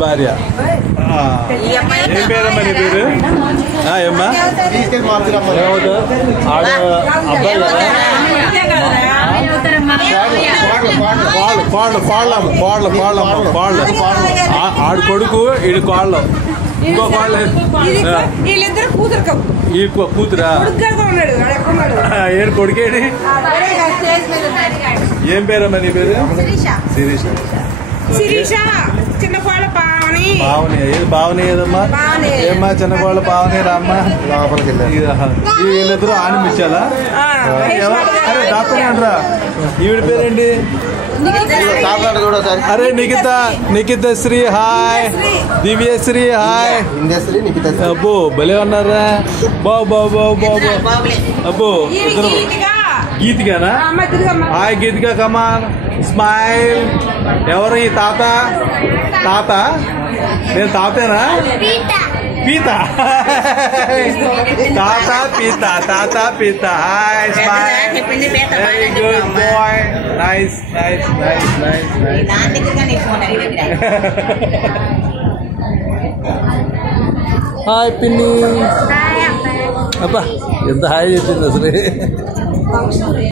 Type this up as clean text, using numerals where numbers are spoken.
భార్య ఏం పేరమ్మా నీ పేరు? ఏమ్మా ఆడు కొడుకు ఈడు కోళ్ళ ఇంకో కోళ్ళ కూతురా ఏడు కొడుకేడి ఏం పేరమ్మా నీ పేరు? శిరీష చిన్న కోళ్ళ పావని ఏది బావని ఏదమ్మా ఏమ్మా చిన్న కోళ్ళ పావని రామ్మా వీళ్ళిద్దరూ ఆనిమిచ్చాలా? అరే డాక్టర్ అంటారా ఈవిడ పేరేంటి? అరే నిఖిత శ్రీ హాయ్, దివ్యశ్రీ హాయ్. అబ్బో భలే ఉన్నారా బాబు బాబు బాబు అబ్బో ఇద్దరు. గీతికానా? Hi Geethika come on smile. ఎవరు ఈ తాత? నేను తాతేనా? పీత తాత పీత hi smile. Very good boy. Nice. Hi పిన్ని. అబ్బా ఎంత హాయ్ చెప్పింది అసలు.